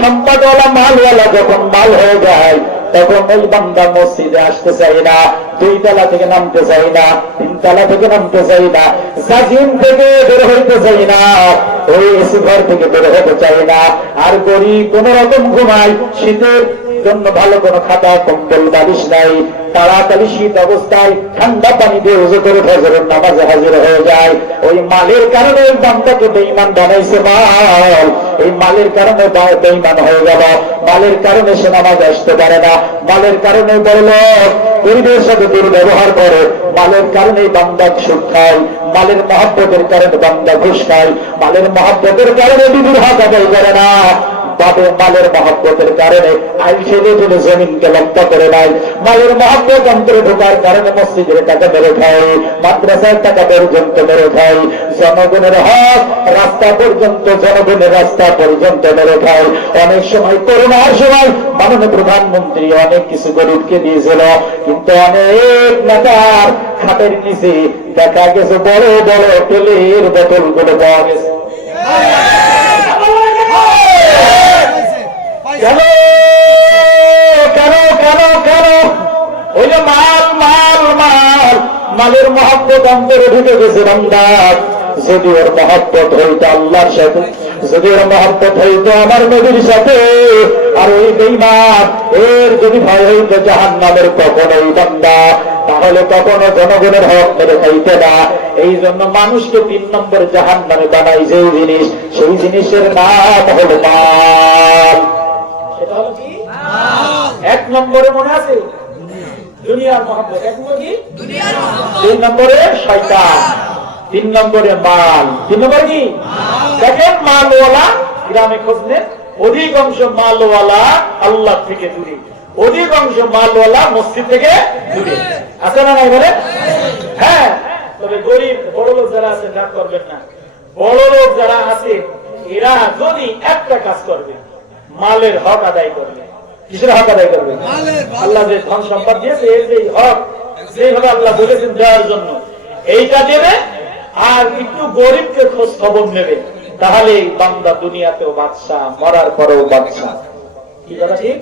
সম্পদওয়ালা মালওয়ালা যখন মাল হয়ে যায়, তখন ওই বান্দা মসজিদে আসতে চাই না, 2 তলা থেকে নামতে চাই না, 3 তলা থেকে নামতে চাই না, জাজিম থেকে বের হইতে চাই না, ওই এসি ঘর থেকে বের হতে চাই না। আর গরিব কোন রকম ঘুমায়, শীতের জন্য ভালো কোনো খাতা কম্বল বালিশ নাই, তাড়াতাড়ি শীত অবস্থায় ঠান্ডা পানি দিয়ে উজু করে ফজরের নামাজে হাজির হয়ে যায়। ওই মালের কারণে ওই বান্দাকে বেঈমান বানাইছে মাল। এই মালের কারণে বেঈমান হয়ে গেল, মালের কারণে সে নামাজ আসতে পারে না, মালের কারণে বড় লোক গরিবের সাথে দুর্ব্যবহার করে, মালের কারণে বান্দা সুদ খায়, মালের মহব্বতের কারণে বান্দা ঘুষ খায়, মালের মহব্বতের কারণে বিবির হক আদায় করে না। ভাবে মালের মহব্বতের কারণে আইন ছেড়ে ছেড়ে জমিনকে লক্ষ্য করে নাই, মালের মহব্বত অন্তরে ঢোকার কারণে মসজিদের টাকা মেরে খায়, মাদ্রাসার টাকা পর্যন্ত মেরে খায়, জনগণের হক রাস্তা পর্যন্ত, জনগণের রাস্তা পর্যন্ত মেরে খায়। অনেক সময় করোনার সময় মাননীয় প্রধানমন্ত্রী অনেক কিছু গরিবকে দিয়েছিল, কিন্তু অনেক নেতার খাতের নিচে দেখা গেছে বড় বড় তেলের বোতলগুলো পাওয়া গেছে। কেন কেন কেন কেন? ওই যে মাল মাল মাল, মালের মহব্বত অন্তরে ঢুকে গেছে বান্দা। যদি ওর মহব্বত হইতো আল্লাহর সাথে, যদি ওর মহব্বত হইতো আমার নবীর সাথে, আর ওই বেঈমান এর যদি ভয় হইতো জাহান্নামের, কখনোই বান্দা তাহলে কখনো জনগণের হক মেরে খাইতে না। এই জন্য মানুষকে 3 নম্বর জাহান্নামে বানাই যেই জিনিস, সেই জিনিসের নাম হল মাল। সেটা হলো কি? 1 নম্বরে মনে আছে দুনিয়ার মহব্বত, 1 নম্বর কি? দুনিয়ার মহব্বত। 2 নম্বরে শয়তান, 3 নম্বরে মাল। 3 নম্বর কি? দেখেন মালওয়ালা গ্রামে খোঁজ নেন, অধিকাংশ মালওয়ালা আল্লাহ থেকে দূরে, অধিকাংশ মালওয়ালা মসজিদ থেকে দূরে। আছে না নাই বলে? হ্যাঁ। তবে গরিব বড় লোক যারা আছে রাগ করবেন না, বড় লোক যারা আছে এরা যদি একটা কাজ করবে, মালের হক আদায় করবে। কিসের হক আদায় করবে? আল্লাহ যে ধন সম্পদ দিয়েছে এর যে হক, যেভাবে আল্লাহ বলেছেন দেওয়ার জন্য, এইটা দেবে। আর একটু গরিবকে খোঁজ খবর নেবে, তাহলে বান্দা দুনিয়াতেও বাদশা, মরার পরেও বাদশা। কি কথা ঠিক?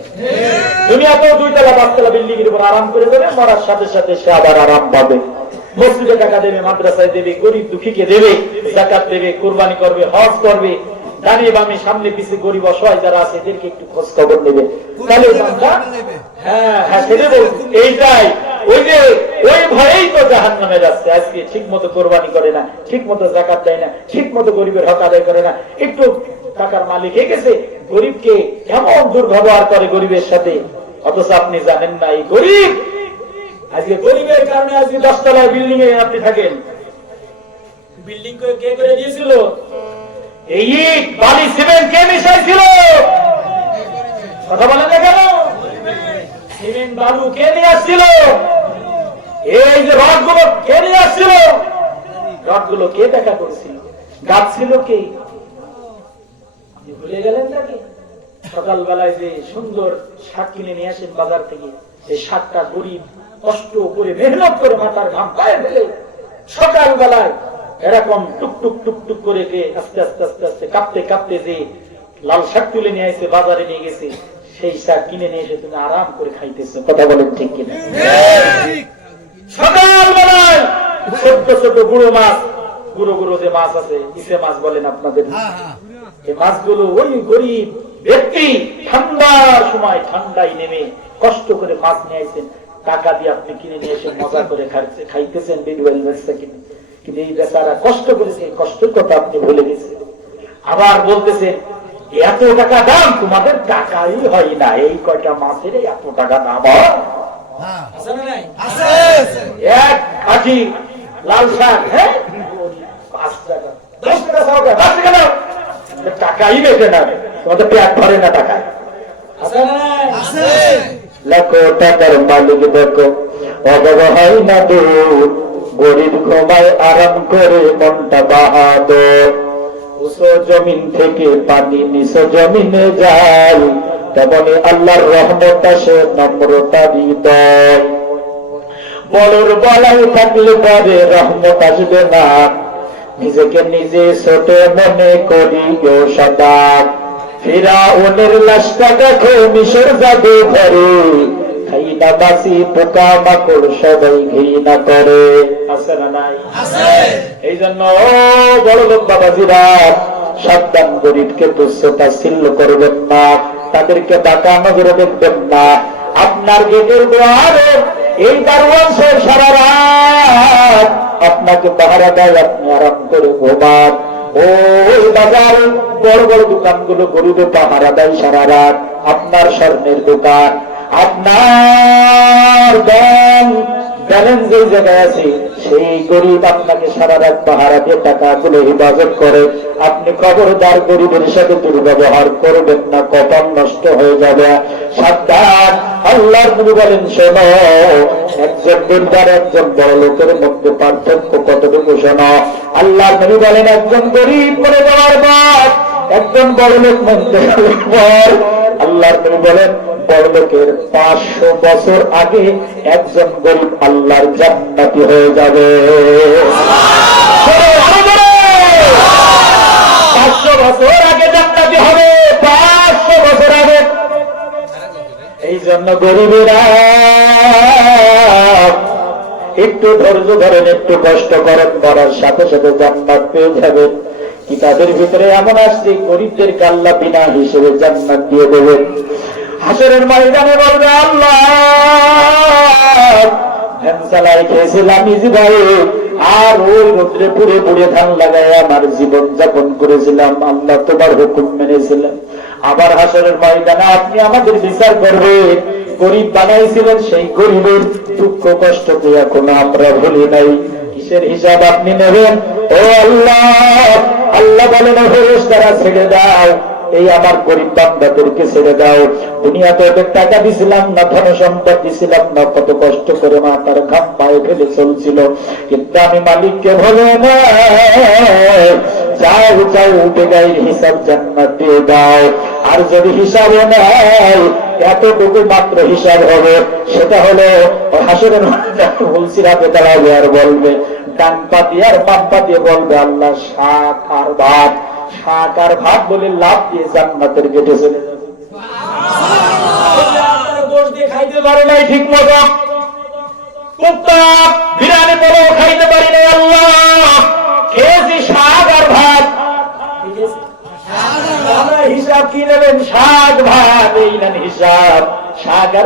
দুনিয়াতেও 2 তলা 5 তলা বিল্ডিং এর উপর আরাম করে দেবে, মরার সাথে সাথে সে আবার আরাম পাবে। মসজিদে টাকা দেবে, মাদ্রাসায় দেবে, গরিব দুঃখীকে দেবে, যাকাত দেবে, কুরবানি করবে, হজ করবে, দাঁড়িয়ে বামে সামনে পিছিয়ে গরিব অসহায় যারা আছে এদেরকে একটু খোঁজ খবর নেবে। তাহলে হ্যাঁ হ্যাঁ সেটা বলছি, এইটাই ওই যে ওই ভয়েই তো জাহান্নামে যাচ্ছে। আজকে ঠিক মতো কোরবানি করে না, ঠিক মতো যাকাত দেয় না, ঠিক মতো গরিবের হক আদায় করে না, একটু টাকার মালিক হয়ে গেছে, গরিবকে কেমন দুর্ব্যবহার করে গরিবের সাথে। অথচ আপনি জানেন না এই গরিব, আজকে গরিবের কারণে আজকে 10 তলায় বিল্ডিং এ আপনি থাকেন। বিল্ডিং কে করে দিয়েছিল? এই ইট বালি সিমেন্ট কে মিশাইছিল? কথা বলেন না কেন? সিমেন্ট বালু কে নিয়ে আসছিল? এই যে রডগুলো কে নিয়ে আসছিল? রডগুলো কে দেখা করেছিল? গাছ ছিল কে? ভুলে গেলেন নাকি? সকালবেলায় যে সুন্দর শাক কিনে নিয়ে আসেন বাজার থেকে, এই শাকটা গরিব কষ্ট করে মেহনত করে মাথার ঘাম পায়ে ফেলে সকালবেলায় এরকম টুকটুক টুকটুক করে আস্তে আস্তে আস্তে আস্তে কাঁপতে কাঁপতে যে লাল শাক তুলে নিয়ে এসে বাজারে নিয়ে গেছে, সেই শাক কিনে নিয়ে এসে তুমি আরাম করে খাইতেছো। কথা বলেন ঠিক কিনা? সকালবেলায় ছোট্ট ছোট গুঁড়ো মাছ, গুঁড়ো গুঁড়ো যে মাছ আছে, ইসে মাছ বলেন আপনাদের, এই মাছগুলো ওই গরিব ব্যক্তি ঠান্ডার সময় ঠান্ডায় নেমে কষ্ট করে মাছ নিয়ে আসেন, টাকা দিয়ে আপনি কিনে নিয়ে এসে মজা করে খাইতেছেন বিডওয়েল ব্যবসা কিনে। কিন্তু এই বেচারা কষ্ট করেছে, কষ্টের কথা আপনি ভুলে গেছেন। আবার বলতেছেন এত টাকা দাম, তোমাদের টাকাই হয় না, এই কয়টা মাছের এত টাকা দাম হয়? এক আটি লাল শাক, হ্যাঁ 5 টাকা, 10 টাকা, 10 টাকা দাও, টাকাই বেঁচে না, তোমাদের পেট ভরে না টাকা। লাখো টাকার মালিক দেখো অভাব হয় না দূর, গরিব ঘুমায় আরাম করে মনটা বাহাদুর। উঁচু জমিন থেকে পানি নিচু জমিনে যায়, তেমনি আল্লাহর রহমত আসে নম্রতা হৃদয়। বড়র বলাই থাকলে পরে রহমত আসবে না, নিজেকে নিজে ছোট মনে করিও সদা। ফিরাউনের লাশটা দেখো মিশর জাদু ঘরে, খাই না বাসি পোকা মাকড় সবাই ঘৃণা করে। আছে না নাই? এই জন্য বড় লোক বাবাজিরা সাবধান, গরিবকে তুচ্ছ-তাচ্ছিল্য করবেন না, তাদেরকে বাঁকা নজরে দেখবেন না। আপনার গেটের দুয়ারে এই দারোয়ান সারা রাত আপনাকে পাহারা দেয়, আপনি আরাম করে ঘুমান। ওই বাজার বড় বড় দোকানগুলো গরিবে পাহারা দেয় সারা রাত। আপনার স্বর্ণের দোকান, আপনার ব্যাংক ব্যালেন্স যে জায়গায় আছে, সেই গরিব আপনাকে সারা রাত পাহারা দিয়ে টাকাগুলো হেফাজত করে। আপনি খবরদার গরিবের সাথে দুর্ব্যবহার করবেন না, কপাল নষ্ট হয়ে যাবে। সাবধান। আল্লাহর নবী বলেন, শোনো, একজন গরিব একজন বড় লোকের মধ্যে পার্থক্য কতটুকু শোনো। আল্লাহর নবী বলেন, একজন গরিব মরে যাওয়ার পর একজন বড় লোক মধ্যে পর আল্লাহর নবী বলেন, বড় লোকের 500 বছর আগে একজন গরিব আল্লাহর জান্নাতি হয়ে যাবে। 500 বছর আগে জান্নাতি হবে, 500 বছর আগে। এই জন্য গরিবেরা একটু ধৈর্য ধরেন, একটু কষ্ট করেন, করার সাথে সাথে জান্নাত পেয়ে যাবেন। কিতাবের ভিতরে এমন আসছে, গরিবদেরকে আল্লাহ বিনা হিসেবে জান্নাত দিয়ে দেবেন। হাসরের ময়দানে বলবে, আল্লাহ ধান চালাই খেয়েছিলাম ইজি ভাই, আর ওই রোদ্রে পুড়ে পুড়ে ধান লাগাই আমার জীবন যাপন করেছিলাম, আল্লাহ তোমার হুকুম মেনেছিলাম। আবার হাসরের ময়দানে আপনি আমাদের বিচার করবেন, গরিব বানাইছিলেন, সেই গরিবের দুঃখ কষ্টকে এখনো আমরা ভুলি নাই। কিসের হিসাব আপনি নেবেন? ও আল্লাহ, আল্লাহ বলেন, ফেরেশতারা ছেড়ে দাও, এই আমার গরিব বান্দাদেরকে ছেড়ে দাও। দুনিয়াতে ওদের টাকা দিছিলাম না, ধন সম্পদ দিছিলাম না, কত কষ্ট করে মাথার ঘাম পায়ে ফেলে চলছিল, কিন্তু আমি মালিককে ভুলে না। যাও যাও, বেগাইর হিসাব জান্নাত দিয়ে দাও। আর যদি হিসাবে নাই, এতটুকু মাত্র হিসাব হবে, সেটা হলো হাসরের হুলসিরাতে দাঁড়াবে আর বলবে, ডান পা দিয়ে আর বাম পা দিয়ে বলবে, আল্লাহ শাক আর ভাত, শাক আর ভাত বলে লাভ দিয়ে জান্নাতের গেটে চলে যাবে। গোশ দিয়ে খাইতে পারে নাই ঠিক মতো, কুত্তা বিরিয়ানি বলেও খাইতে পারি নাই, আল্লাহ খেয়েছি শাক আর ভাত। হিসাব কি নেবেন? শাক ভাত, এই নেন হিসাব। শাক আর